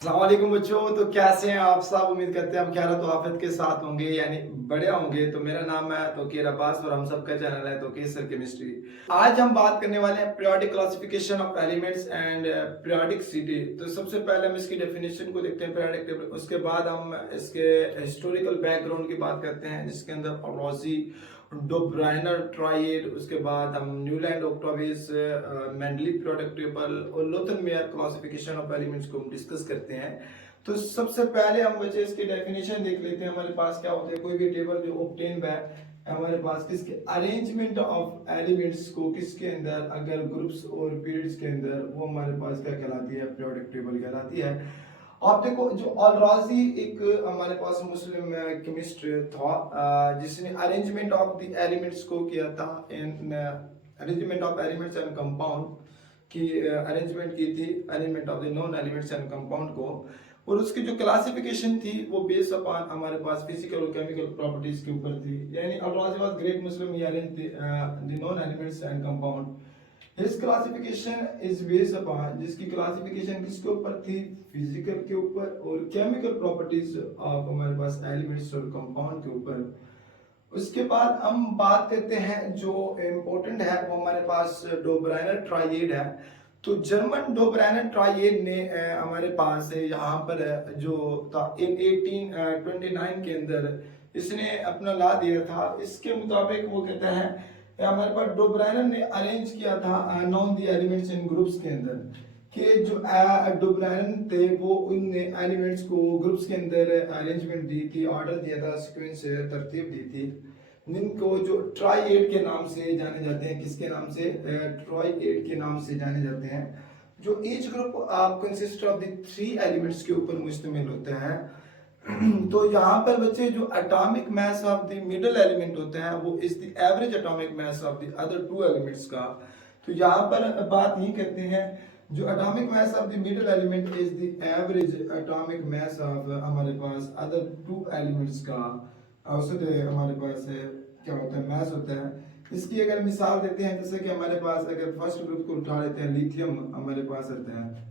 अस्सलाम वालेकुम बच्चों। तो कैसे हैं आप सब? उम्मीद करते हैं हम खैर तो आफियत के साथ होंगे, यानी बढ़िया होंगे। तो मेरा नाम है तौकीर अब्बास और हम सबका चैनल है तौकीर सर केमिस्ट्री। आज हम बात करने वाले हैं periodic classification of elements and periodicity. तो सबसे पहले हम इसकी डेफिनेशन को देखते हैं पीरियोडिक टेबल, उसके बाद हम इसके हिस्टोरिकल बैकग्राउंड की बात करते हैं जिसके अंदर अब्रोसी डोब्राइनर ट्राइड, उसके बाद हम न्यूलैंड ऑक्टाविस मेंडली पीरियोडिक टेबल और लोथन-मेयर क्लासिफिकेशन ऑफ एलिमेंट्स को हम डिस्कस करते हैं। तो सबसे पहले हम बच्चे इसकी डेफिनेशन देख लेते हैं। हमारे पास क्या होता है, कोई भी टेबल जो ऑब्टेन है हमारे पास किसके अरेंजमेंट ऑफ एलिमेंट्स को किसके अंदर अगर ग्रुप्स और पीरियड्स के अंदर, वो हमारे पास क्या कहलाती है, पीरियोडिक टेबल कहलाती है। आप देखो, जो अल-राज़ी एक हमारे पास मुस्लिम केमिस्ट था जिसने अरेंजमेंट ऑफ द एलिमेंट्स को किया था, in arrangement of elements and compound की अरेंजमेंट की थी, arrangement of the non elements and compound को। और उसकी जो क्लासिफिकेशन थी वो बेस्ड अपॉन हमारे पास फिजिकल और केमिकल प्रॉपर्टीज के ऊपर थी। यानी Al Razi was great Muslim, he arranged the non elements and compound. His classification is based upon, जिसकी क्लासिफिकेशन किसके ऊपर थी, फिजिकल के ऊपर और केमिकल प्रॉपर्टीज ऑफ हमारे पास एलिमेंट्स और कंपाउंड के ऊपर। उसके बाद हम बात करते हैं जो इम्पोर्टेंट है वो हमारे पास डोब्राइनर ट्राइड है। तो जर्मन डोब्राइनर ट्राइड ने हमारे पास यहाँ पर जो था इन 1829 के अंदर इसने अपना ला दिया था। इसके मुताबिक वो कहता है हमारे पास डोब्राइनर ने अरेंज किया था known the elements in groups के अंदर, कि जो डोब्राइनर थे वो उन एलिमेंट्स को ग्रुप्स के अंदर अरेंजमेंट दी थी, ऑर्डर दिया था, सीक्वेंस तरतीब दी थी, जिनको जो ट्राइएड के नाम से जाने जाते हैं। किसके नाम से? ट्राइएड के नाम से जाने जाते हैं। जो each group consist of the 3 elements के ऊपर मुश्तमिल होता है। तो यहाँ पर बच्चे जो atomic mass of the middle element होता है वो is the average atomic mass of the other 2 elements का। तो यहाँ पर बात ये करते हैं, जो atomic mass of the middle element is the average atomic mass of हमारे पास अदर 2 एलिमेंट्स का औसत हमारे पास क्या होता है, मास होता है। इसकी अगर मिसाल देते हैं, जैसे कि हमारे पास अगर फर्स्ट ग्रुप को उठा लेते हैं, लिथियम हमारे पास आता है,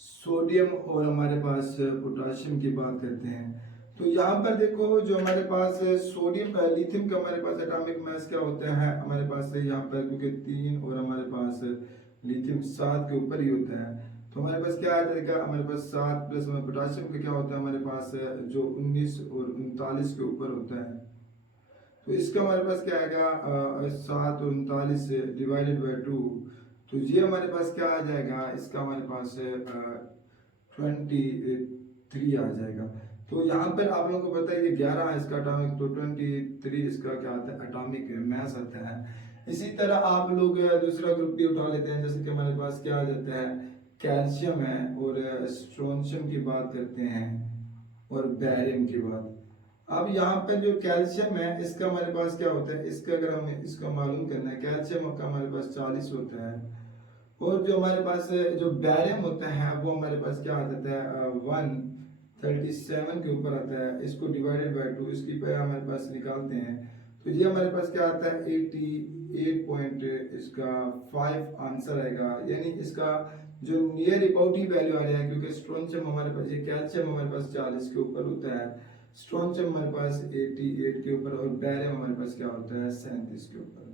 सोडियम और हमारे पास पोटाशियम की बात करते हैं। तो यहाँ पर देखो जो हमारे पास सोडियम लिथियम का हमारे पास एटॉमिक मास क्या होता है हमारे पास यहाँ पर, क्योंकि 3 और हमारे पास लिथियम 7 के ऊपर ही होता है। तो हमारे पास क्या आ जाएगा, हमारे पास 7 प्लस पोटाशियम का क्या होता है हमारे पास जो 19 और 39 के ऊपर होता है। तो इसका हमारे पास क्या आएगा, 7 और 39 डिवाइडेड बाई 2। तो ये हमारे पास क्या आ जाएगा, इसका हमारे पास 23 आ जाएगा। तो यहाँ पर आप लोगों को पता है ये 11 है इसका एटॉमिक, तो 23 इसका क्या आता है, एटॉमिक मास आता है। इसी तरह आप लोग दूसरा ग्रुप भी उठा लेते हैं, जैसे कि हमारे पास क्या आ जाता है, कैल्शियम है और स्ट्रोंशियम की बात करते हैं और बैरियम की बात। अब यहाँ पर जो कैल्शियम है इसका हमारे पास क्या होता है, इसका अगर हमें इसका मालूम करना है, कैल्शियम का हमारे पास 40 होता है। और जो हमारे पास जो बैरियम होता है वो हमारे पास क्या आ जाता है, 137 के ऊपर आता है। इसको डिवाइडेड बाय 2 इसकी पे हमारे पास निकालते हैं, तो ये हमारे पास क्या आता है, 88 पॉइंट इसका 5 आंसर आएगा। यानी इसका जो नियर अबाउट ही वैल्यू आ रहा है, क्योंकि स्ट्रोंशियम हमारे पास, ये कैल्शियम हमारे पास 40 के ऊपर होता है, स्ट्रोंशियम हमारे पास 88 के ऊपर और बैरियम हमारे पास क्या होता है, 37 के ऊपर होता है।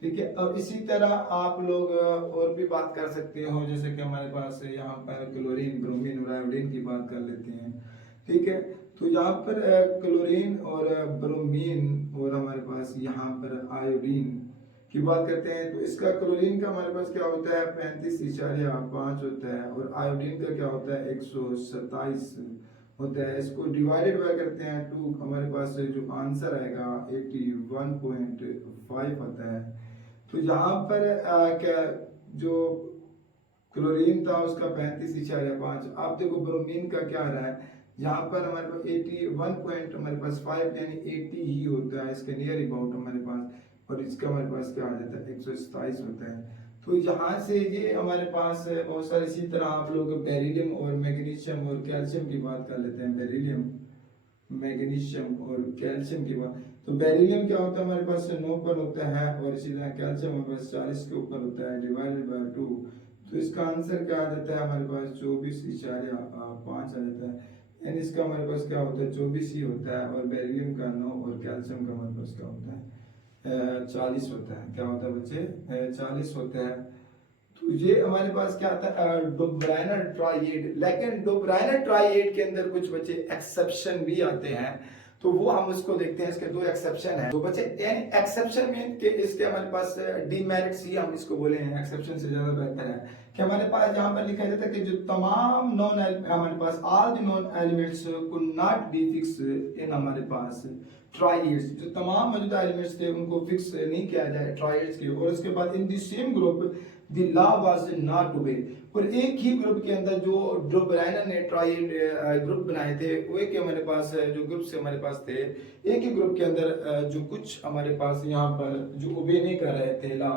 ठीक है। अब इसी तरह आप लोग और भी बात कर सकते हो, जैसे कि हमारे पास यहाँ पर क्लोरीन, ब्रोमीन और आयोडीन की बात कर लेते हैं। ठीक है। तो यहाँ पर क्लोरीन और ब्रोमीन और हमारे पास यहाँ पर आयोडीन की बात करते हैं। तो इसका क्लोरीन का हमारे पास क्या होता है, 35.5 होता है और आयोडीन का क्या होता है, 127 होता है। इसको डिवाइडेड बाय करते हैं 2, हमारे पास जो आंसर आएगा 81.5 आता है। तो यहाँ पर क्या जो क्लोरीन था उसका 35.5। आप देखो ब्रोमीन का क्या आ रहा है, यहाँ पर हमारे पास 81 पॉइंट हमारे पास 5 यानी 80 ही होता है, इसके नियर अबाउट हमारे पास, और इसका हमारे पास क्या आ जाता है, 127 होता है। तो यहाँ से ये हमारे पास बहुत सारे, इसी तरह आप लोग बेरिलियम और मैग्नीशियम और कैल्शियम की बात कर लेते हैं, बेरिलियम, मैग्नीशियम और कैल्शियम की बात। तो बेरिलियम क्या होता है हमारे पास 9 पर होता है और इसी तरह कैल्शियम हमारे पास 40 के ऊपर होता है, डिवाइडेड बाय 2। तो इसका आंसर क्या आ जाता है हमारे पास 24.5 आ जाता है। यानी इसका हमारे पास क्या होता है 24 ही होता है, और बेरिलियम का 9 और कैल्शियम का हमारे पास क्या होता है 40 होता है। क्या होता है बच्चे 40 होता है। तो ये हमारे पास क्या आता है डोब्राइनर ट्राइएड। लेकिन डोब्राइनर ट्राइएड के अंदर कुछ बच्चे एक्सेप्शन भी आते हैं, तो वो हम उसको देखते हैं। इसके दो एक्सेप्शन है। तो बच्चे यानी एक्सेप्शन मीन के इसके हमारे पास डीमेरिट्स ही हम इसको बोले हैं, एक्सेप्शन से ज्यादा बेहतर है कि हमारे पास यहाँ पर लिखा जाता है कि जो तमाम नॉन हमारे पास all the non elements could not be fix in हमारे पास ट्राइएड्स। जो तमाम मौजूदा एलिमेंट्स थे उनको फिक्स नहीं किया जाए ट्राइएड्स के। और उसके बाद in the same group the law was not obey. और एक ही ग्रुप के अंदर जो डोब्राइनर ने ट्राइड ग्रुप बनाए थे, वो एक हमारे पास जो ग्रुप से हमारे पास थे, एक ही ग्रुप के अंदर जो कुछ हमारे पास यहाँ पर जो ओबे नहीं कर रहे थे लॉ,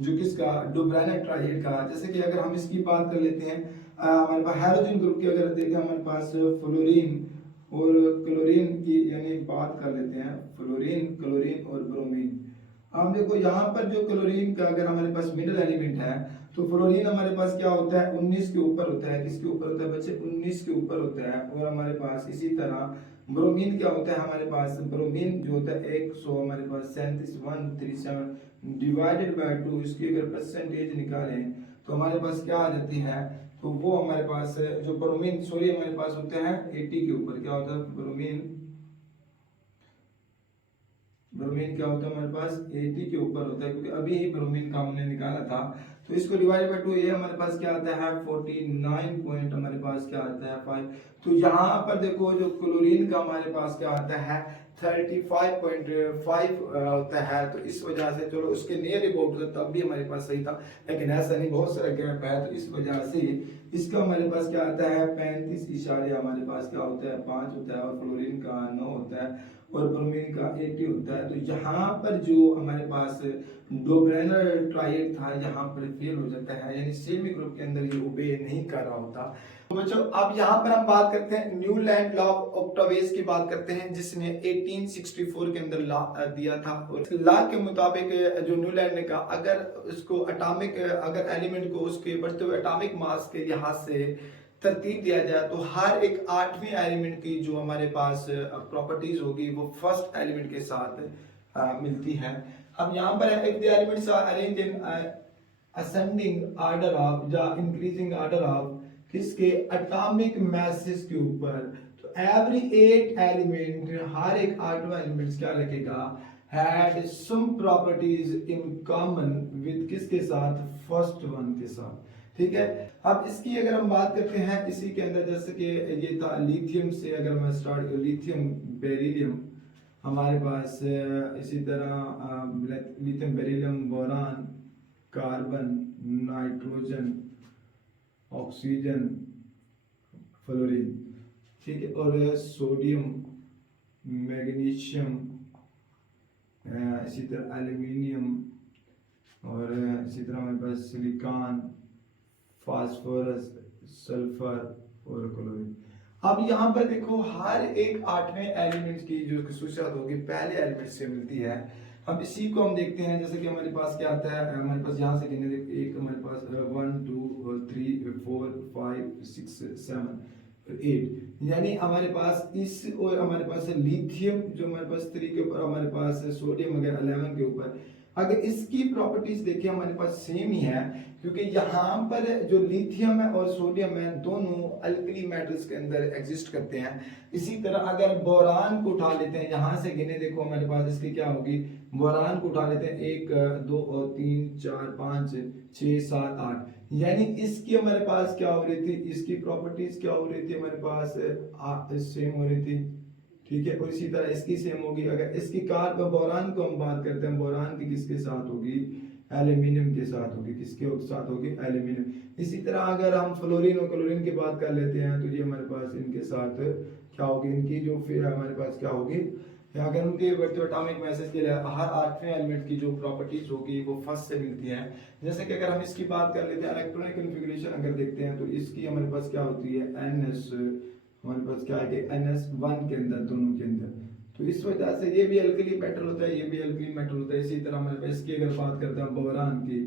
जो किसका डोब्राइनर ट्राइड का। जैसे कि अगर हम इसकी बात कर लेते हैं हमारे पास हाइड्रोजन ग्रुप की अगर देखें हमारे पास फ्लोरीन और क्लोरीन की यानी बात कर लेते हैं, फ्लोरीन क्लोरीन और ब्रोमीन। हम देखो यहाँ पर जो क्लोरीन का अगर हमारे पास मिडल एलिमेंट है, तो फ्लोरीन हमारे पास क्या होता है 19 के ऊपर होता है। किसके ऊपर होता है बच्चे 19 के ऊपर होता है। और हमारे पास इसी तरह ब्रोमीन क्या होता है हमारे पास, ब्रोमीन जो होता है 100 हमारे पास 37 डिवाइडेड बाय 2, इसकी अगर परसेंटेज निकालें तो हमारे पास क्या आ जाती है, तो वो हमारे पास जो ब्रोमीन सॉरी हमारे पास होते हैं 80 के ऊपर। क्या होता है ब्रोमीन क्या होता है हमारे पास 80 के ऊपर होता है, क्योंकि अभी ही ब्रोमीन का हमने निकाला था। तो इसको डिवाइड बाय 2 ये हमारे पास क्या आता है 49 पॉइंट हमारे पास क्या आता है 5। तो यहाँ पर देखो जो क्लोरीन का हमारे पास क्या आता है 35.5 होता है। तो इस वजह से चलो उसके नियर अबाउट होता तब भी हमारे पास सही था, लेकिन ऐसा नहीं, बहुत सारा गैप है। तो इस वजह से इसका हमारे पास क्या आता है 35 इशारे हमारे पास क्या होता है 5 होता है, और फ्लोरीन का 9 होता है, और ब्रोमीन का 80 होता है। तो यहाँ पर जो हमारे पास डोब्राइनर ट्राइड था यहाँ पर फेल हो जाता है, यानी सेमी ग्रुप के अंदर ये ओबे नहीं कर रहा होता। तो बच्चों अब यहाँ पर हम बात करते हैं न्यूलैंड लॉ ऑफ ऑक्टावेज की बात करते हैं, जिसने 1864 के अंदर लॉ दिया था। और लॉ के मुताबिक जो न्यूलैंड ने कहा अगर उसको एटॉमिक अगर एलिमेंट को उसके बढ़ते हुए एटॉमिक मास के लिहाज से तरतीब दिया जाए, तो हर एक 8वें एलिमेंट की जो हमारे पास प्रॉपर्टीज होगी वो फर्स्ट एलिमेंट के साथ मिलती है। अब यहाँ पर है if the elements are arranged in ascending order of या इंक्रीजिंग ऑर्डर ऑफ किसके एटॉमिक मासेस के ऊपर, तो एवरी 8 एलिमेंट हर एक 8वां एलिमेंट क्या रखेगा had some properties in common with किसके साथ फर्स्ट वन के साथ। ठीक है, अब इसकी अगर हम बात करते हैं इसी के अंदर, जैसे कि ये था लिथियम से अगर मैं स्टार्ट लिथियम बेरिलियम हमारे पास इसी तरह lithium beryllium boron carbon nitrogen oxygen fluorine. ठीक है, और सोडियम मैग्नीशियम इसी तरह एल्यूमिनियम, और इसी तरह हमारे पास सिलिकॉन फास्फोरस सल्फर और क्लोरीन। अब यहाँ पर देखो हर एक 8वें एलिमेंट की जो खसूसियात होगी पहले एलिमेंट से मिलती है। अब इसी को हम देखते हैं, जैसे कि हमारे पास क्या आता है हमारे पास यहाँ से गिने एक हमारे पास 1 2 3 4 5 6 7 8, यानी हमारे पास इस और हमारे पास लिथियम जो हमारे पास 3 के ऊपर, हमारे पास सोडियम वगैरह 11 के ऊपर। अगर इसकी प्रॉपर्टीज देखिए हमारे पास सेम ही है, क्योंकि यहाँ पर जो लिथियम है और सोडियम है दोनों अल्कली मेटल्स के अंदर एग्जिस्ट करते हैं। इसी तरह अगर बोरान को उठा लेते हैं, यहाँ से गिने देखो हमारे पास इसकी क्या होगी, बोरान को उठा लेते हैं 1 2 और 3 4 5 6 7 8, यानी इसकी हमारे पास क्या हो रही थी, इसकी प्रॉपर्टीज क्या हो रही थी हमारे पास सेम हो रही थी। ठीक है, और इसी तरह इसकी सेम होगी। अगर इसकी कार्बन बोरान को हम बात करते हैं, बोरान की किसके साथ होगी, एल्यूमिनियम के साथ होगी। किसके साथ होगी, एल्यूमिनियम। इसी तरह अगर हम फ्लोरीन और क्लोरीन की बात कर लेते हैं, तो ये हमारे पास इनके साथ क्या होगी, इनकी जो फिर हमारे पास क्या होगी, अगर उनके बढ़ते एटॉमिक मैसेज के लिए हर 8वें एलिमेंट की जो प्रॉपर्टीज होगी वो फर्स्ट से मिलती हैं। जैसे कि अगर हम इसकी बात कर लेते हैं इलेक्ट्रॉनिक कॉन्फ़िगरेशन अगर देखते हैं, तो इसकी हमारे पास क्या होती है NS, हमारे पास क्या है कि NS1 के अंदर दोनों के अंदर। तो इस वजह से ये भी अल्कली मेटल होता है, ये भी अल्कली मेटल होता है। इसी तरह हमारे पास इसकी अगर बात करते हैं बोरान की,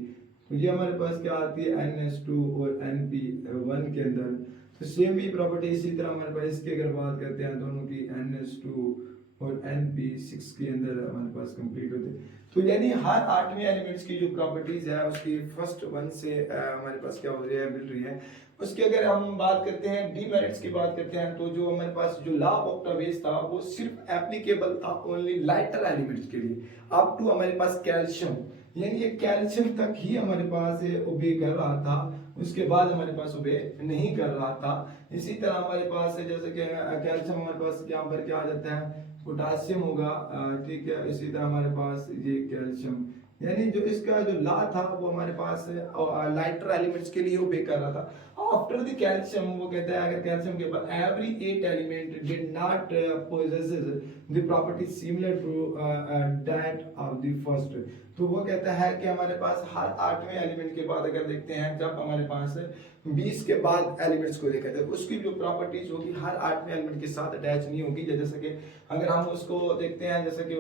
तो ये हमारे पास क्या आती है NH2 और NP1 के अंदर। तो सेम भी प्रॉपर्टी इसी तरह हमारे पास इसकी अगर बात करते हैं दोनों की NH2 और NP6 के अंदर हमारे पास कंप्लीट होते हैं। तो यानी हर आठवें एलिमेंट्स की जो प्रॉपर्टीज है उसकी फर्स्ट वन से हमारे पास क्या हो रही है, मिल रही है। उसकी अगर हम बात करते हैं डीमेरिट्स की बात करते हैं, तो जो हमारे पास जो लॉ ऑफ ऑक्टावेज था वो सिर्फ एप्लीकेबल था ओनली लाइटर एलिमेंट्स के लिए, अप टू हमारे पास कैल्शियम, यानी ये कैल्शियम तक ही हमारे पास ओबे कर रहा था, उसके बाद हमारे पास ओबे नहीं कर रहा था। इसी तरह हमारे पास जैसे कि कैल्शियम हमारे पास यहाँ पर क्या आ जाता है, पोटासियम होगा, ठीक है। इसी तरह हमारे पास ये कैल्शियम, यानी जो इसका जो ला था वो हमारे पास लाइटर एलिमेंट्स के लिए वो कर रहा था। आफ्टर द कैल्शियम वो कहता है अगर कैल्शियम के बाद every 8 element did not possesses the property similar to that of the first. तो वो कहता है कि हमारे पास हर आठवें एलिमेंट के बाद अगर देखते हैं, जब हमारे पास 20 के बाद एलिमेंट्स को देखा जाए उसकी जो प्रॉपर्टीज होगी हर आठवें एलिमेंट के साथ अटैच नहीं होगी। जैसे कि अगर हम उसको देखते हैं, जैसे कि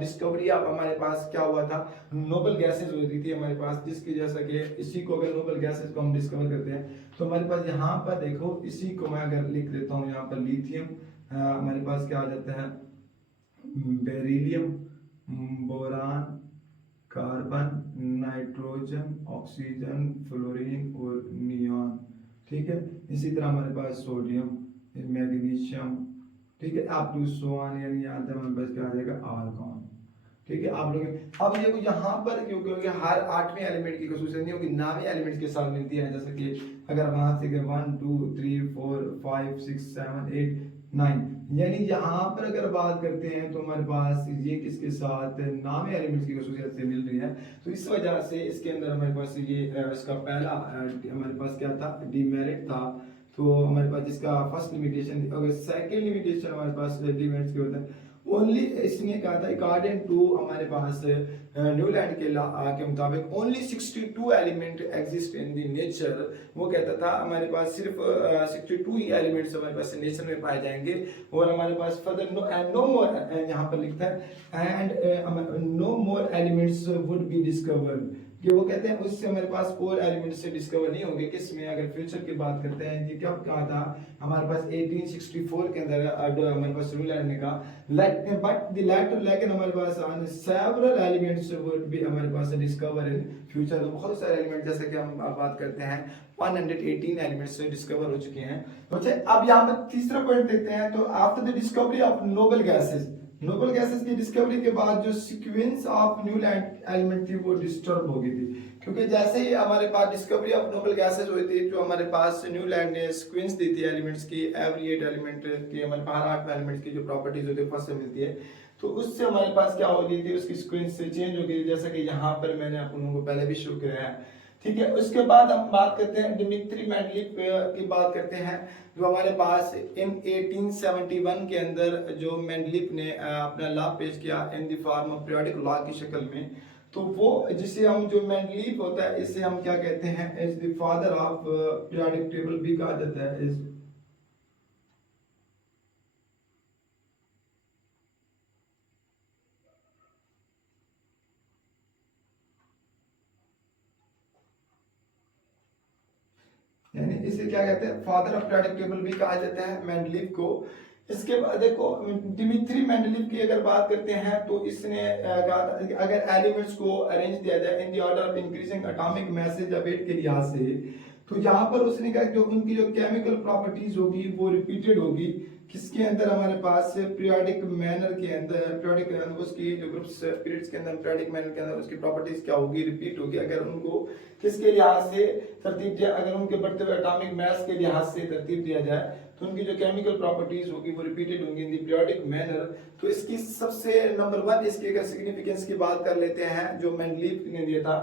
डिस्कवरी ऑफ हमारे पास क्या हुआ था, नोबल गैसेज होती थी हमारे पास, जिसकी जैसा कि इसी को अगर नोबल गैसेज को हम डिस्कवर करते हैं तो हमारे पास यहाँ पर देखो, इसी को मैं अगर लिख देता हूँ यहाँ पर लिथियम, हमारे पास क्या आ जाता है beryllium, boron, carbon, nitrogen, oxygen, fluorine और नियॉन, ठीक है। इसी तरह हमारे पास सोडियम, मैग्नीशियम, ठीक है, आप टू सोन, यानी यहाँ तक हमारे पास क्या आ जाएगा आर्गॉन, ठीक है। आप लोग अब ये यहाँ पर क्योंकि हर आठवें एलिमेंट की खसूसियत नहीं होगी, नावे एलिमेंट के साथ मिलती है। जैसे कि अगर वहां से 1 2 3 4 5 6 7 8 9, यानी यहाँ पर अगर बात करते हैं तो हमारे पास ये किसके साथ नामे एलिमेंट्स की खसूसियत से मिल रही है। तो इस वजह से इसके अंदर हमारे पास ये इसका पहला हमारे पास क्या था, डीमेरिट था। तो हमारे पास इसका फर्स्ट लिमिटेशन, अगर सेकंड लिमिटेशन हमारे पास डीमेरिट्स के होता है ओनली, इसने कहा था अकॉर्डिंग टू हमारे पास न्यूलैंड के लॉ के मुताबिक only 62 element exist in the nature. वो कहता था हमारे पास सिर्फ 62 ही एलिमेंट्स हमारे पास नेचर में पाए जाएंगे, और हमारे पास फर्दर नो मोर, यहाँ पर लिखता है and no more elements would be discovered, कि वो कहते हैं उससे हमारे पास और एलिमेंट से डिस्कवर नहीं होंगे। किसमें, अगर फ्यूचर की बात करते हैं, ये क्या कहा था हमारे पास 1864 के अंदर हमारे पास न्यूलैंड ने कहा, बट द लेटर लेकिन हमारे पास सेवरल एलिमेंट्स वुड बी हमारे पास डिस्कवर इन फ्यूचर। तो बहुत सारे एलिमेंट, जैसे कि हम बात करते हैं 118 एलिमेंट्स से डिस्कवर हो चुके हैं। तो अच्छा अब यहाँ पर तीसरा पॉइंट देखते हैं। तो after the discovery of noble gases, noble gases की डिस्कवरी के बाद जो सीक्वेंस ऑफ न्यूलैंड एलिमेंट थी वो डिस्टर्ब हो गई थी, क्योंकि जैसे ही हमारे पास डिस्कवरी ऑफ नोबल गैसेस हुई थी, जो हमारे पास न्यूलैंड ने सीक्वेंस दी थी एलिमेंट्स की, एवरी 8 एलिमेंट की हमारे पास 8 एलिमेंट्स की जो प्रॉपर्टीज होती है फर्स्ट से मिलती है, तो उससे हमारे पास क्या हो गई थी, उसकी सीक्वेंस से चेंज हो गई, जैसा कि यहाँ पर मैंने आप लोगों को पहले भी शो किया है, ठीक है। उसके बाद हम बात करते हैं डिमित्री मेंडलीफ की बात करते हैं, जो हमारे पास इन 1871 के अंदर जो मेंडलीफ ने अपना लॉ पेश किया in the form of periodic law की शक्ल में। तो वो जिसे हम जो मेंडलीफ होता है इसे हम क्या कहते हैं, is the father of periodic table भी कहा जाता है। इज यानी इसे क्या कहते हैं, फादर ऑफ पीरियोडिक टेबल भी कहा जाता है मेंडलीफ को। इसके बाद देखो डिमित्री मेंडलीफ की अगर बात करते हैं तो इसने कहा था कि अगर एलिमेंट्स को अरेंज किया जाए in the order of increasing atomic masses या वेट के लिहाज से, तो यहाँ पर उसने कहा जो उनकी जो केमिकल प्रॉपर्टीज होगी वो रिपीटेड होगी। किसके अंदर, हमारे पास पीरियोडिक मैनर के अंदर, पीरियोडिक उसकी जो ग्रुप्स पीरियड्स के अंदर पीरियोडिक मैनर के अंदर उसकी प्रॉपर्टीज क्या होगी, रिपीट होगी। अगर उनको किसके लिहाज से तरतीब दिया, अगर उनके बढ़ते हुए एटॉमिक मास के लिहाज से तरतीब दिया जाए तो उनकी जो केमिकल प्रॉपर्टीज होगी वो रिपीटेड होंगी इन द पीरियोडिक मैनर। तो इसकी सबसे नंबर 1 इसकी अगर सिग्निफिकेंस की बात कर लेते हैं, जो मेंडलीफ ने दिया था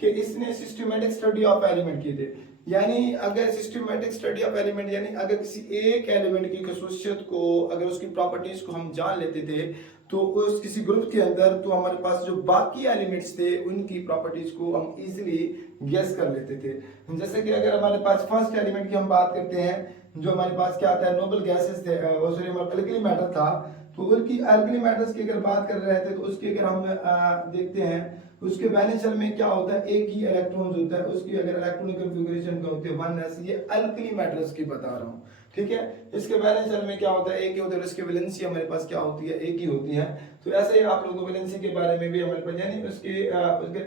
कि इसने सिस्टमैटिक स्टडी ऑफ एलिमेंट किए थे। यानी अगर सिस्टमैटिक स्टडी ऑफ एलिमेंट, यानी अगर किसी एक एलिमेंट की खसूसियत को, अगर उसकी प्रॉपर्टीज को हम जान लेते थे तो उस किसी ग्रुप के अंदर, तो हमारे पास जो बाकी एलिमेंट्स थे उनकी प्रॉपर्टीज को हम इजीली गेस कर लेते थे। जैसे कि अगर हमारे पास फर्स्ट एलिमेंट की हम बात करते हैं, जो हमारे पास क्या आता है, नोबल गैसेस थे, सॉरी अल्कली मैटर था, तो उनकी अल्कली मैटर्स की अगर बात कर रहे थे तो उसकी अगर हम देखते हैं उसके वैलेंस शेल में क्या होता है, एक ही इलेक्ट्रॉन होता है, उसकी अगर इलेक्ट्रॉनिक कन्फिगरेशन का होती है 1s, ये अल्कली मेटल्स की बता रहा हूँ, ठीक है। इसके वैलेंस शेल में क्या होता है, एक ही होता है, उसकी वैलेंसी हमारे पास क्या होती है, एक ही होती है। तो ऐसे ही आप लोगों को वैलेंसी के बारे में भी हमारे पास यानी उसके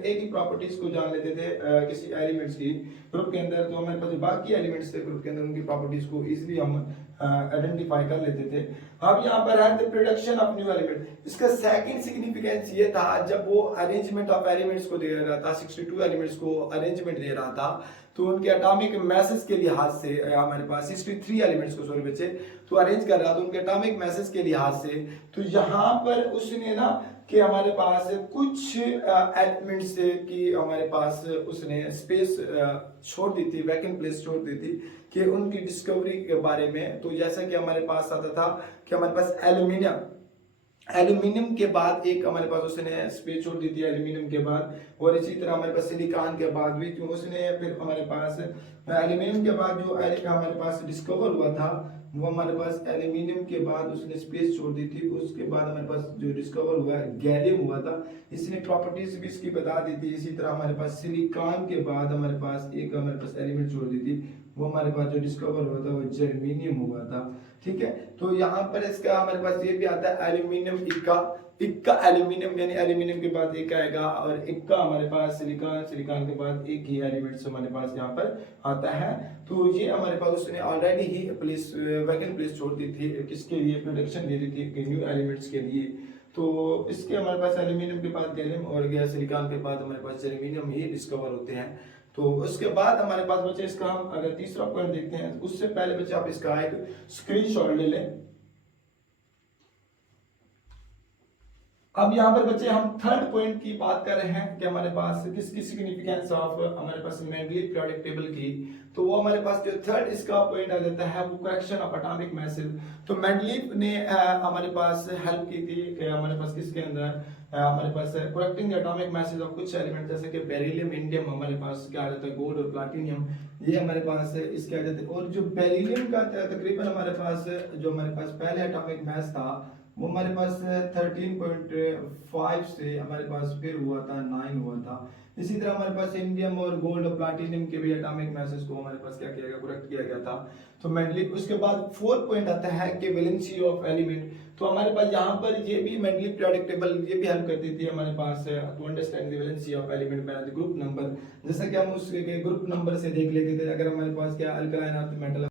एक ही प्रॉपर्टीज को जान लेते थे किसी एलिमेंट्स की ग्रुप के अंदर, तो हमारे पास जो बाकी एलिमेंट्स थे ग्रुप के अंदर उनकी प्रॉपर्टीज को इजीली हम आइडेंटिफाई कर लेते थे। अब यहाँ पर है the production of new element. इसका सेकंड सिग्निफिकेंस ये था जब वो अरेंजमेंट ऑफ एलिमेंट्स को दे रहा था, 62 एलिमेंट्स को अरेंजमेंट दे रहा था, तो उनके एटॉमिक मैसेज के लिहाज से हमारे पास 63 एलिमेंट्स को सॉरी बच्चे तो अरेंज कर रहा था उनके एटॉमिक मैसेज के लिहाज से। तो यहाँ पर उसने ना कि हमारे पास कुछ एलिमेंट्स की हमारे पास उसने स्पेस छोड़ दी थी, वैकेंट प्लेस छोड़ दी थी कि उनकी डिस्कवरी के बारे में। तो जैसा कि हमारे पास आता था कि हमारे पास एल्यूमिनियम के बाद एक हमारे पास उसने स्पेस छोड़ दी थी एल्यूमिनियम के बाद, और इसी तरह हमारे पास सिलिकॉन के बाद भी जो उसने फिर हमारे पास एल्यूमिनियम के बाद जो हमारे पास डिस्कवर हुआ था वो हमारे पास एल्यूमिनियम के बाद उसने स्पेस छोड़ दी थी। उसके बाद हमारे पास जो डिस्कवर हुआ गैलियम हुआ था, इसने प्रॉपर्टीज भी इसकी बता दी थी। इसी तरह हमारे पास सिलिकॉन के बाद हमारे पास एक हमारे पास एलिमेंट छोड़ दी थी, वो हमारे पास जो डिस्कवर हुआ था वो जर्मेनियम हुआ था, ठीक है। तो यहाँ पर इसका हमारे पास ये भी आता है एल्यूमिनियम इक्का एल्यूमिनियम, यानी एल्यूमिनियम के बाद एक आएगा और इक्का हमारे पास सिलिकॉन के बाद एक ही एलिमेंट हमारे पास यहाँ पर आता है। तो ये हमारे पास उसने ऑलरेडी ही प्लेस वैकेंट प्लेस छोड़ दी थी, किसके लिए, प्रोडक्शन दे दी थी न्यू एलिमेंट्स के लिए। तो इसके हमारे पास एल्यूमिनियम के बाद गैलियम और गया सिलिकॉन के बाद हमारे पास जर्मेनियम ही डिस्कवर होते हैं। तो उसके बाद हमारे पास बच्चे इसका हम अगर तीसरा पॉइंट देखते हैं, उससे पहले बच्चे आप इसका एक स्क्रीनशॉट ले लें। अब यहाँ पर बच्चे हम थर्ड पॉइंट की बात कर रहे हैं कि हमारे पास किसकी सिग्निफिकेंस ऑफ हमारे पास मेंडलीव पीरियोडिक टेबल की। तो वो हमारे पास जो थर्ड इसका पॉइंट आ जाता है वो करेक्शन ऑफ एटॉमिक मैसेज। तो मेंडलीव ने हमारे पास हेल्प की थी कि हमारे पास किसके अंदर हमारे पास correcting the atomic masses of कुछ एलिमेंट, जैसे कि बेरिलियम, इंडियम, हमारे पास क्या आ जाता है गोल्ड और प्लैटिनम, ये हमारे पास इसके आ जाते हैं। और जो बेरिलियम का तकरीबन हमारे पास जो हमारे पास पहले एटॉमिक मैस था वो हमारे पास 13.5 से हमारे पास फिर हुआ था 9 हुआ था। इसी तरह हमारे पास इंडियम और गोल्ड और प्लैटिनम के भी एटॉमिक मैसेज को हमारे पास क्या किया गया, करेक्ट किया गया था। तो मेंडलीव, उसके बाद फोर्थ पॉइंट आता है कि वैलेंसी ऑफ एलिमेंट। तो हमारे पास यहाँ पर ये भी मेंडलीव पीरियोडिक टेबल ये भी हेल्प करती थी हमारे पास to understand the valency of element by the group number. जैसा कि हम उसके ग्रुप नंबर से देख लेते थे, अगर हमारे पास क्या अल्कलाइन अर्थ मेटल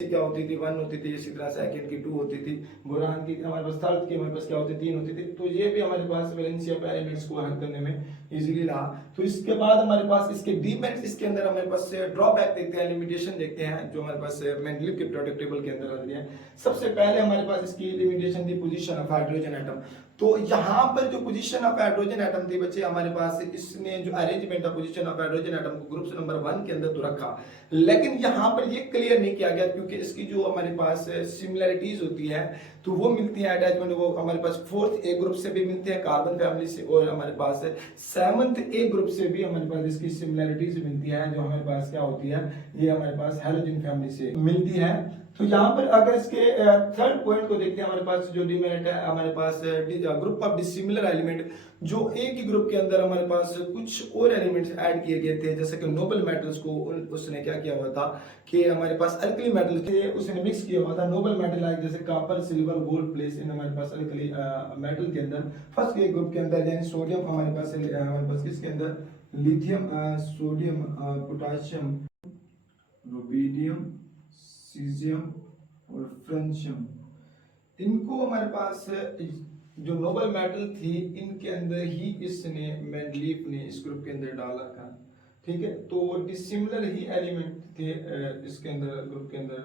क्या होती थी 1 होती थी, इसी तरह सेकंड की 2 होती थी, बोरान की हमारे पास थर्ड की हमारे पास क्या होती 3 होती थी। तो ये भी हमारे पास वैलेंसी ऑफ एलिमेंट्स को हल करने में इजीली रहा। तो इसके बाद हमारे पास इसके डीमेरिट्स, इसके अंदर हमारे पास ड्रॉबैक देखते हैं, लिमिटेशन देखते हैं जो हमारे पास मेंडलीव के पीरियोडिक टेबल के अंदर आती है। सबसे पहले हमारे पास इसकी लिमिटेशन थी पोजीशन ऑफ हाइड्रोजन एटम। तो यहाँ पर जो पोजीशन ऑफ हाइड्रोजन एटम थी बच्चे हमारे पास, इसने जो arrangement of position of hydrogen atom को ग्रुप नंबर 1 के अंदर तो रखा, लेकिन यहाँ पर ये क्लियर नहीं किया गया क्योंकि इसकी जो हमारे पास सिमिलरिटीज होती है तो वो मिलती है अटैचमेंट, वो हमारे पास 4th ए ग्रुप से भी मिलते हैं कार्बन फैमिली से, और हमारे पास 7th ए ग्रुप से भी हमारे पास इसकी सिमिलरिटीज मिलती है जो हमारे पास क्या होती है, ये हमारे पास हैलोजन फैमिली से मिलती है। तो यहाँ पर अगर इसके थर्ड पॉइंट को देखते हैं, हमारे पास जो डिमेरिट है हमारे पास ग्रुप ऑफ डिसिमिलर एलिमेंट, जो एक ही ग्रुप के अंदर हमारे पास कुछ और एलिमेंट्स ऐड किए गए थे, जैसे कि नोबल मेटल्स को उसने क्या किया हुआ था कि हमारे पास अल्कली मेटल के उसने मिक्स किया हुआ था। नोबल मेटल लाइक जैसे copper, silver, gold place in हमारे पास अल्कली मेटल के अंदर फर्स्ट के ग्रुप के अंदर, यानी सोडियम हमारे पास किसके अंदर, lithium, sodium, potassium, rubidium, caesium और फ्रेंशियम, इनको हमारे पास जो नोबल मेटल थी इनके अंदर ही इसने मेंडलीव ने इस ग्रुप के अंदर डाला था, ठीक है। तो डिसिमिलर ही एलिमेंट थे इसके अंदर ग्रुप के अंदर,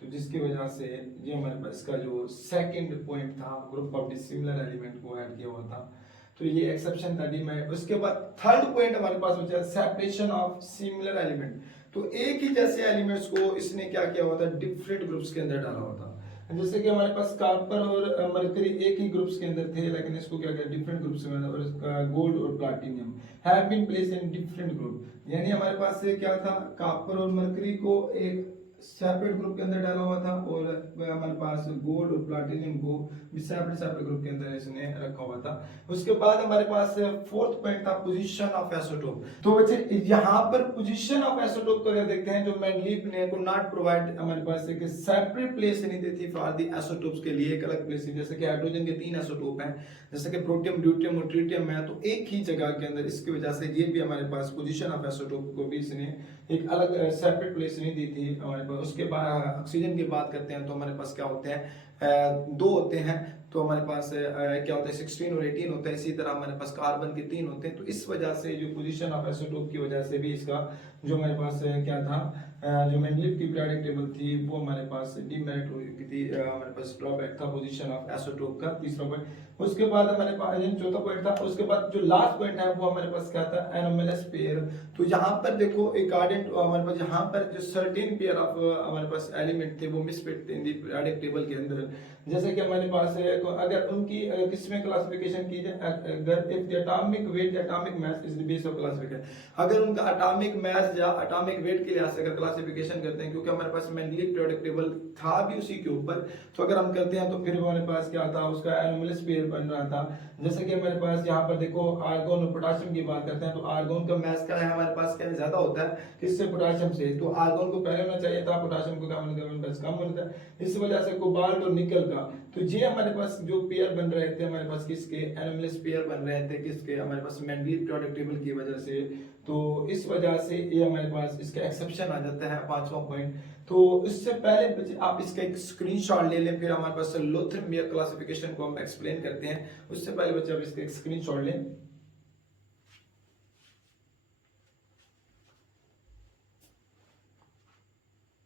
तो जिसकी वजह से ये हमारे पास इसका जो सेकंड पॉइंट था ग्रुप ऑफ डिसिमिलर एलिमेंट को ऐड किया हुआ था, तो ये एक्सेप्शन था डी में। उसके बाद थर्ड पॉइंट हमारे पास बचा है सेपरेशन ऑफ सिमिलर एलिमेंट। तो एक ही जैसे एलिमेंट्स को इसने क्या किया हुआ था, डिफरेंट ग्रुप्स के अंदर डाला हुआ था। जैसे कि हमारे पास कॉपर और मरकरी एक ही ग्रुप्स के अंदर थे, लेकिन इसको क्या किया डिफरेंट ग्रुप्स में, और गोल्ड और platinum have been placed in different group. यानी हमारे पास क्या था, कॉपर और मरकरी को एक सेपरेट ग्रुप के अंदर डाला हुआ था, और हमारे पास गोल्ड और प्लैटिनम को भी सेपरेट सेपरेट ग्रुप के अंदर इसने रखा हुआ था। उसके बाद हमारे पास फोर्थ पॉइंट था पोजीशन ऑफ आइसोटोप। तो बच्चे यहाँ पर पोजीशन ऑफ आइसोटोप को अगर देखते हैं, जो मेंडलीव ने को नॉट प्रोवाइड हमारे पास एक सेपरेट प्लेस नहीं दी थी फॉर द आइसोटोप्स के लिए, एक अलग प्लेस थी। जैसे कि हाइड्रोजन के 3 आइसोटोप हैं, जैसे कि प्रोटियम, ड्यूटियम और ट्रिटियम है, तो एक ही जगह के अंदर, इसकी वजह से ये भी हमारे पास पोजीशन ऑफ आइसोटोप को भी इसने एक अलग सेपरेट प्लेस नहीं दी थी हमारे पास। उसके बाद ऑक्सीजन की बात करते हैं तो हमारे पास क्या होते हैं, 2 होते हैं। तो हमारे पास क्या होता है 16 और 18 होता है। इसी तरह हमारे पास कार्बन के 3 होते हैं। तो इस वजह से जो पोजीशन ऑफ आइसोटोप की वजह से भी इसका जो हमारे पास क्या था, जो मेंडलीव की पीरियोडिक टेबल थी वो हमारे पास डीमेरिट हुई थी, हमारे पास ड्रॉबैक था पोजीशन ऑफ आइसोटोप का, तीसरा पॉइंट। उसके बाद हमारे पास चौथा पॉइंट था। उसके बाद जो लास्ट पॉइंट है वो हमारे पास क्या था, एनोमलस पेयर। तो यहाँ पर देखो अकॉर्डिंग टू हमारे पास यहाँ पर जो सर्टेन पेयर ऑफ हमारे पास एलिमेंट थे वो मिसफिट थे इन दी पीरियोडिक टेबल के अंदर। जैसे कि हमारे पास अगर उनकी किसमें क्लासिफिकेशन की जाए, अगर if the atomic weight atomic mass is the base of classification, अगर उनका एटॉमिक मास या एटॉमिक वेट के लिहाज से अगर क्लासिफिकेशन करते हैं, क्योंकि हमारे पास मेंडलीव पीरियोडिक टेबल था भी उसी के ऊपर, तो अगर हम करते हैं तो फिर हमारे पास क्या था, उसका एनोमलस पेयर बन रहा था। जैसे कि हमारे पास यहाँ पर देखो आर्गोन और पोटेशियम की बात करते हैं, तो आर्गोन का मास क्या है हमारे पास, क्या ज्यादा होता है किससे, पोटेशियम से। तो आर्गोन को पहले होना चाहिए था, पोटेशियम को क्या कम होता है। इस वजह से कोबाल्ट और निकल का, तो ये हमारे पास जो पेयर बन रहे थे हमारे पास किसके, एनोमलस पेयर बन रहे थे किसके, हमारे पास मेंडलीव पीरियोडिक टेबल की वजह से। तो इस वजह से ये हमारे पास इसका एक्सेप्शन आ जाता है, 5वां पॉइंट। तो इससे पहले आप इसका एक स्क्रीनशॉट ले लें, फिर हमारे पास लोथर मेयर क्लासिफिकेशन को हम एक्सप्लेन करते हैं। उससे पहले बच्चे आप इसका एक स्क्रीनशॉट लें।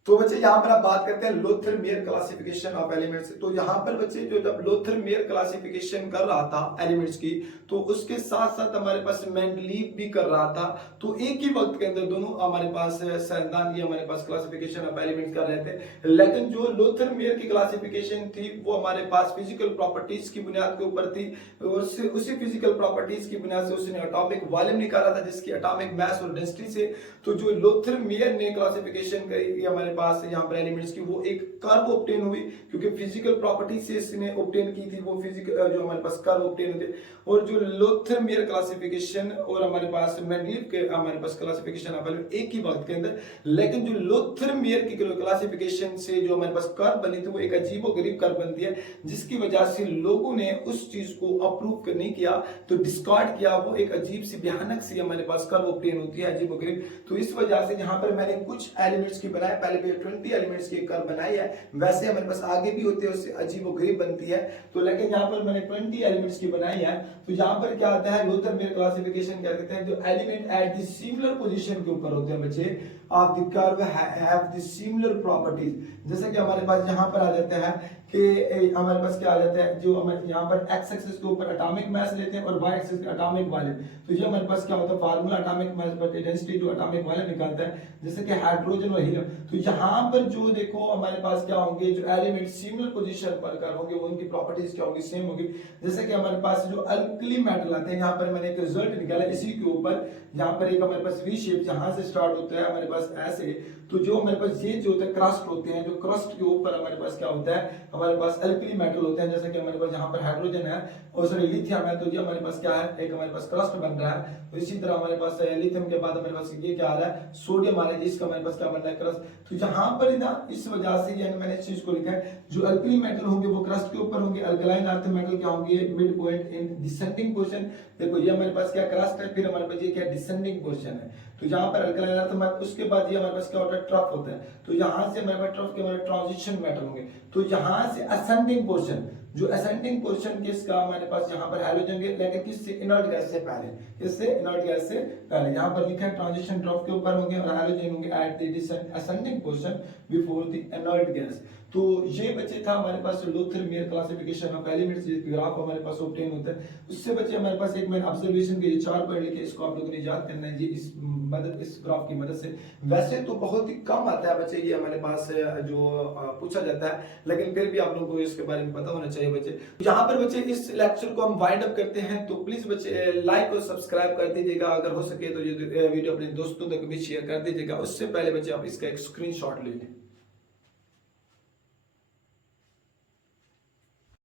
तो बच्चे यहाँ पर आप बात करते हैं Lothar Meyer classification of elements. तो यहाँ पर बच्चे जो जब लोथर मेयर क्लासिफिकेशन कर रहा था एलिमेंट्स की, तो उसके साथ साथ हमारे पास मेंडलीव भी कर रहा था। तो एक ही वक्त के अंदर दोनों हमारे पास सैद्धांतिक हमारे पास क्लासिफिकेशन ऑफ एलिमेंट्स कर रहे थे। लेकिन जो लोथर मेयर की क्लासिफिकेशन थी वो हमारे पास फिजिकल प्रॉपर्टीज की बुनियाद के ऊपर थी। उसी फिजिकल प्रॉपर्टीज की बुनियाद से उसने एटॉमिक वॉल्यूम निकाला था, जिसकी एटॉमिक मास और डेंसिटी से। तो जो लोथर मेयर ने क्लासिफिकेशन करी हमारे पास यहाँ पर एलिमेंट्स की, वो एक कर्व ऑब्टेन हुई, क्योंकि फिजिकल प्रॉपर्टी से इसने ऑब्टेन की थी, वो फिजिकल जो हमारे पास कर्व ऑब्टेन हुए थे। और जो लोथर मेयर क्लासिफिकेशन और हमारे पास मेंडलीव के हमारे पास क्लासिफिकेशन अवेलेबल एक ही वक्त के अंदर, लेकिन जो लोथर मेयर की क्लासिफिकेशन से जो हमारे पास कर्व बनी थी वो एक अजीबोगरीब कर्व बनती है, जिसकी वजह से लोगों ने उस चीज को अप्रूव नहीं किया, तो डिस्कार्ड किया। वो एक अजीब सी भयानक सी हमारे पास कर्व ऑब्टेन होती है, अजीबोगरीब। तो इस वजह से यहाँ पर मैंने कुछ एलिमेंट्स की बनाए, पहले 20 एलिमेंट्स की कर्व बनाई है, वैसे हमारे पास आगे भी होते हैं, उससे अजीबोगरीब बनती है। तो लेकिन यहाँ पर मैंने 20 एलिमेंट्स की बनाई है। तो यहाँ पर क्या आता है, लोथर मेयर क्लासिफिकेशन क्या कहते हैं, जो element at the similar position के ऊपर होते हैं बच्चे of the curve have the similar properties. जैसे कि हमारे पास यहाँ पर आ जाता है कि हमारे पास क्या आ जाता है, जो हमारे यहाँ पर एक्स एक्सिस के ऊपर एटॉमिक मास लेते हैं और वाई एक्सिस पे एटॉमिक वॉल्यूम। तो ये हमारे पास क्या होता है, फार्मूला एटॉमिक मास पर डेंसिटी टू एटॉमिक वॉल्यूम निकालता है, जैसे कि हाइड्रोजन और हीलियम। तो यहाँ पर जो देखो हमारे पास क्या होंगे, जो एलिमेंट सिमिलर पोजीशन पर होंगे वो उनकी प्रॉपर्टीज क्या होगी, सेम होगी। जैसे कि हमारे पास जो अल्कली मेटल आते हैं, यहाँ पर मैंने एक रिजल्ट निकाला इसी के ऊपर। यहाँ पर एक हमारे पास वी शेप यहाँ से स्टार्ट होता है हमारे पास ऐसे। तो जो हमारे पास ये जो होता है क्रस्ट होते हैं, जो क्रस्ट के ऊपर हमारे पास क्या होता है, हमारे पास अल्कली मेटल होते हैं। जैसे कि हमारे पास यहाँ पर हाइड्रोजन है और सॉरी लिथियम है, तो ये हमारे पास क्या है, एक हमारे पास क्रस्ट बन रहा है। तो इसी तरह हमारे पास लिथियम के बाद हमारे पास ये क्या आ रहा है, सोडियम आ रहा है, जिसका हमारे पास क्या बन रहा है, क्रस्ट। तो यहाँ पर ना इस वजह से ये मैंने इस चीज को लिखा है, जो अल्कली मेटल होंगे वो क्रस्ट के ऊपर होंगे, अल्कलाइन अर्थ मेटल क्या होंगे, mid point in descending position. देखो ये हमारे पास क्या क्रस्ट है, फिर हमारे पास ये क्या डिसेंडिंग पोजीशन है। तो यहाँ पर अल्कलाइन अर्थ मेटल, उसके बाद ये हमारे पास क्या होता है, ट्रफ होता है। तो यहाँ से हमारे पास ट्रफ के हमारे ट्रांजिशन मेटल होंगे। तो यहाँ से असेंडिंग पोजीशन, जो असेंडिंग पोजीशन किसका हमारे पास यहाँ पर हाइड्रोजन के, लेकिन किससे, इनर्ट गैस से पहले, किससे, इनर्ट गैस से पहले। यहाँ पर लिखा है ट्रांजिशन ट्रफ के ऊपर होंगे और हाइड्रोजन होंगे at the ascending position before the inert gas. तो ये बच्चे था हमारे पास Lothar Meyer classification of elements, graph हमारे पास ऑब्टेन होता है। उससे बच्चे हमारे पास एक मैंने ऑब्जर्वेशन के 4 पॉइंट लिखे, इसको आप लोगों ने याद करना है, ये इस ग्राफ की मदद से। वैसे तो बहुत ही कम आता है बच्चे ये हमारे पास जो पूछा जाता है, लेकिन फिर भी आप लोगों को इसके बारे में पता होना चाहिए बच्चे। यहाँ पर बच्चे इस लेक्चर को हम वाइंड अप करते हैं, तो प्लीज बच्चे लाइक और सब्सक्राइब कर दीजिएगा, अगर हो सके तो ये वीडियो अपने दोस्तों तक भी शेयर कर दीजिएगा। उससे पहले बच्चे आप इसका एक स्क्रीनशॉट ले लें।